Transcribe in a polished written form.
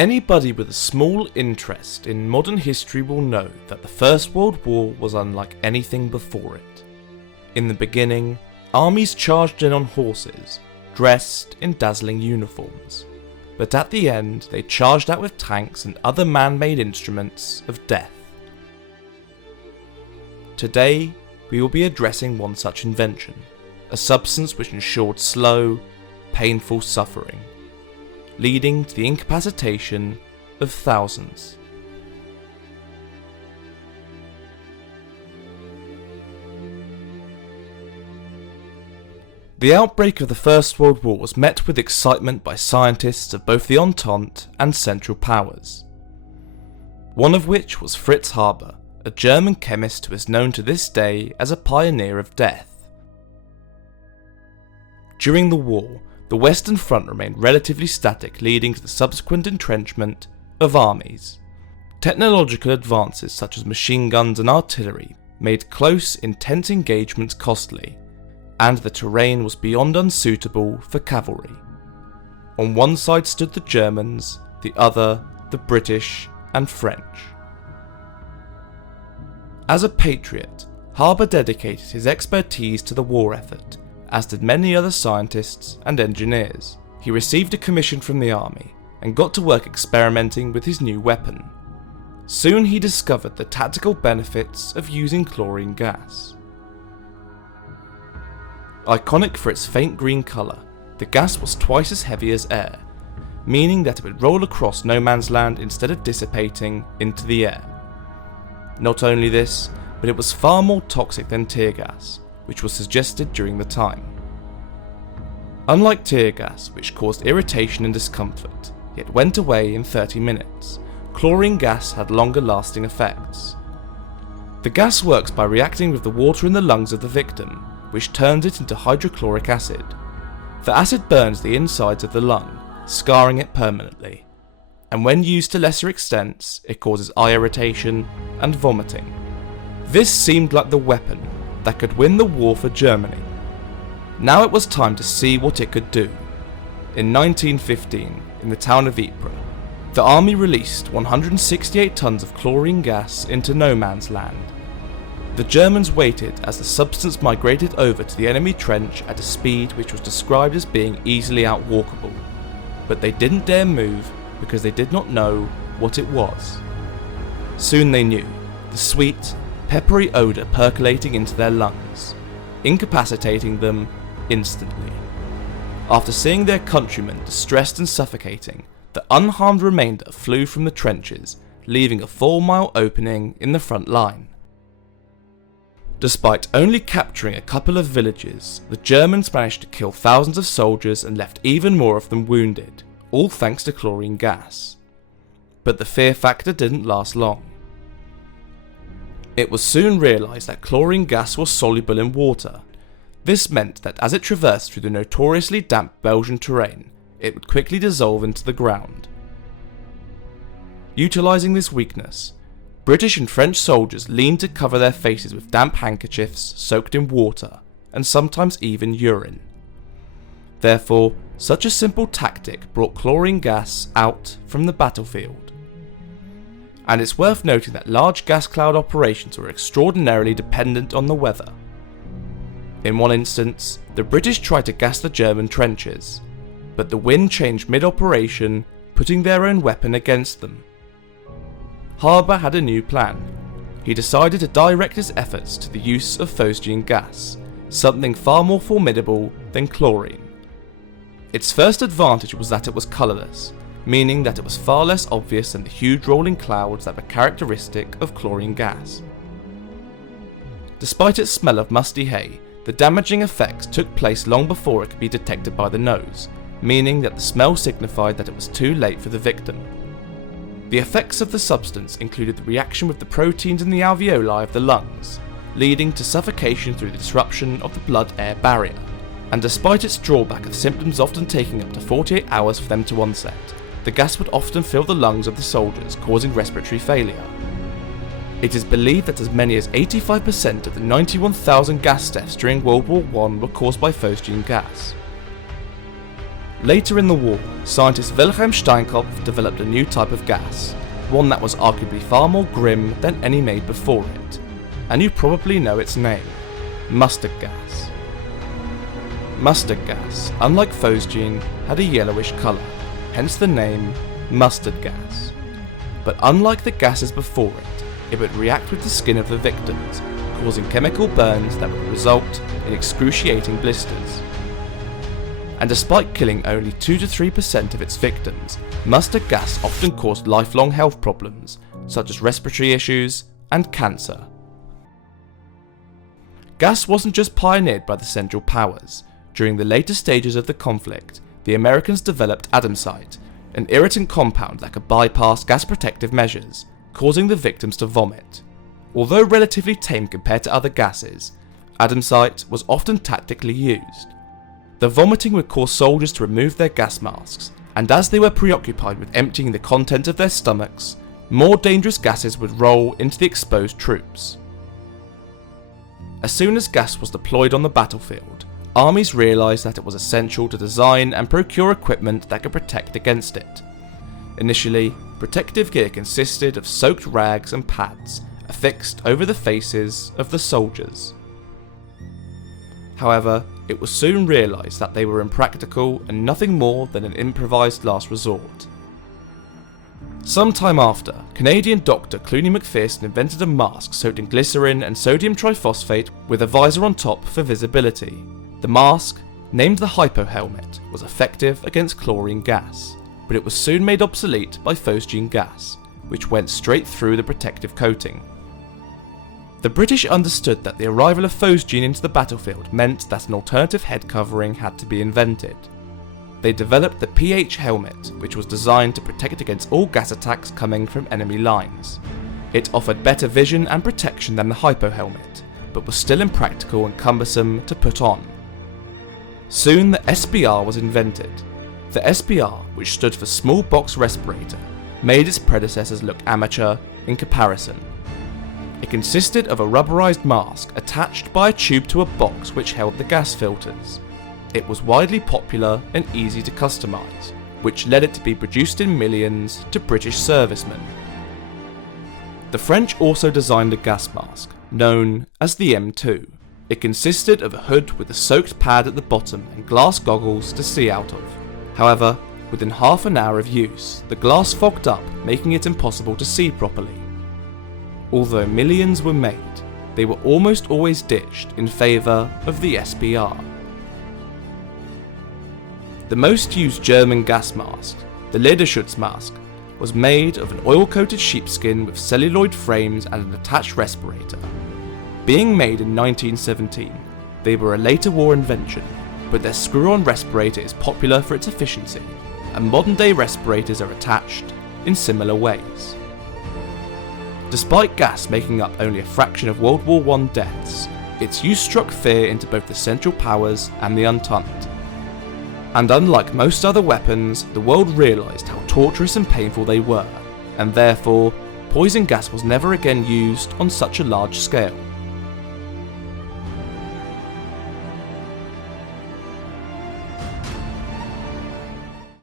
Anybody with a small interest in modern history will know that the First World War was unlike anything before it. In the beginning, armies charged in on horses, dressed in dazzling uniforms, but at the end they charged out with tanks and other man-made instruments of death. Today, we will be addressing one such invention, a substance which ensured slow, painful suffering, leading to the incapacitation of thousands. The outbreak of the First World War was met with excitement by scientists of both the Entente and Central Powers, one of which was Fritz Haber, a German chemist who is known to this day as a pioneer of death. During the war, the Western Front remained relatively static, leading to the subsequent entrenchment of armies. Technological advances such as machine guns and artillery made close, intense engagements costly, and the terrain was beyond unsuitable for cavalry. On one side stood the Germans, the other the British and French. As a patriot, Haber dedicated his expertise to the war effort, as did many other scientists and engineers. He received a commission from the army and got to work experimenting with his new weapon. Soon he discovered the tactical benefits of using chlorine gas. Iconic for its faint green colour, the gas was twice as heavy as air, meaning that it would roll across no man's land instead of dissipating into the air. Not only this, but it was far more toxic than tear gas, which was suggested during the time. Unlike tear gas, which caused irritation and discomfort, yet went away in 30 minutes, chlorine gas had longer lasting effects. The gas works by reacting with the water in the lungs of the victim, which turns it into hydrochloric acid. The acid burns the insides of the lung, scarring it permanently, and when used to lesser extents, it causes eye irritation and vomiting. This seemed like the weapon that could win the war for Germany. Now it was time to see what it could do. In 1915, in the town of Ypres, the army released 168 tons of chlorine gas into no man's land. The Germans waited as the substance migrated over to the enemy trench at a speed which was described as being easily outwalkable, but they didn't dare move because they did not know what it was. Soon they knew, the sweet, peppery odour percolating into their lungs, incapacitating them instantly. After seeing their countrymen distressed and suffocating, the unharmed remainder flew from the trenches, leaving a 4-mile opening in the front line. Despite only capturing a couple of villages, the Germans managed to kill thousands of soldiers and left even more of them wounded, all thanks to chlorine gas. But the fear factor didn't last long. It was soon realised that chlorine gas was soluble in water. This meant that as it traversed through the notoriously damp Belgian terrain, it would quickly dissolve into the ground. Utilising this weakness, British and French soldiers leaned to cover their faces with damp handkerchiefs soaked in water, and sometimes even urine. Therefore, such a simple tactic brought chlorine gas out from the battlefield. And it's worth noting that large gas cloud operations were extraordinarily dependent on the weather. In one instance, the British tried to gas the German trenches, but the wind changed mid-operation, putting their own weapon against them. Haber had a new plan. He decided to direct his efforts to the use of phosgene gas, something far more formidable than chlorine. Its first advantage was that it was colourless, meaning that it was far less obvious than the huge rolling clouds that were characteristic of chlorine gas. Despite its smell of musty hay, the damaging effects took place long before it could be detected by the nose, meaning that the smell signified that it was too late for the victim. The effects of the substance included the reaction with the proteins in the alveoli of the lungs, leading to suffocation through the disruption of the blood-air barrier, and despite its drawback of symptoms often taking up to 48 hours for them to onset, the gas would often fill the lungs of the soldiers, causing respiratory failure. It is believed that as many as 85% of the 91,000 gas deaths during World War I were caused by phosgene gas. Later in the war, scientist Wilhelm Steinkopf developed a new type of gas, one that was arguably far more grim than any made before it, and you probably know its name: mustard gas. Mustard gas, unlike phosgene, had a yellowish colour, hence the name mustard gas. But unlike the gases before it would react with the skin of the victims, causing chemical burns that would result in excruciating blisters. And despite killing only 2 to 3% of its victims, mustard gas often caused lifelong health problems, such as respiratory issues and cancer. Gas wasn't just pioneered by the Central Powers. During the later stages of the conflict, the Americans developed adamsite, an irritant compound that could bypass gas protective measures, causing the victims to vomit. Although relatively tame compared to other gases, adamsite was often tactically used. The vomiting would cause soldiers to remove their gas masks, and as they were preoccupied with emptying the contents of their stomachs, more dangerous gases would roll into the exposed troops. As soon as gas was deployed on the battlefield, armies realised that it was essential to design and procure equipment that could protect against it. Initially, protective gear consisted of soaked rags and pads affixed over the faces of the soldiers. However, it was soon realised that they were impractical and nothing more than an improvised last resort. Sometime after, Canadian doctor Clooney McPherson invented a mask soaked in glycerin and sodium triphosphate with a visor on top for visibility. The mask, named the Hypo Helmet, was effective against chlorine gas, but it was soon made obsolete by phosgene gas, which went straight through the protective coating. The British understood that the arrival of phosgene into the battlefield meant that an alternative head covering had to be invented. They developed the PH helmet, which was designed to protect against all gas attacks coming from enemy lines. It offered better vision and protection than the Hypo helmet, but was still impractical and cumbersome to put on. Soon the SBR was invented. The SBR, which stood for Small Box Respirator, made its predecessors look amateur in comparison. It consisted of a rubberized mask attached by a tube to a box which held the gas filters. It was widely popular and easy to customise, which led it to be produced in millions to British servicemen. The French also designed a gas mask, known as the M2. It consisted of a hood with a soaked pad at the bottom and glass goggles to see out of. However, within half an hour of use, the glass fogged up, making it impossible to see properly. Although millions were made, they were almost always ditched in favour of the SBR. The most used German gas mask, the Lederschutz mask, was made of an oil-coated sheepskin with celluloid frames and an attached respirator. Being made in 1917, they were a later war invention, but their screw-on respirator is popular for its efficiency, and modern-day respirators are attached in similar ways. Despite gas making up only a fraction of World War I deaths, its use struck fear into both the Central Powers and the Entente. And unlike most other weapons, the world realised how torturous and painful they were, and therefore, poison gas was never again used on such a large scale.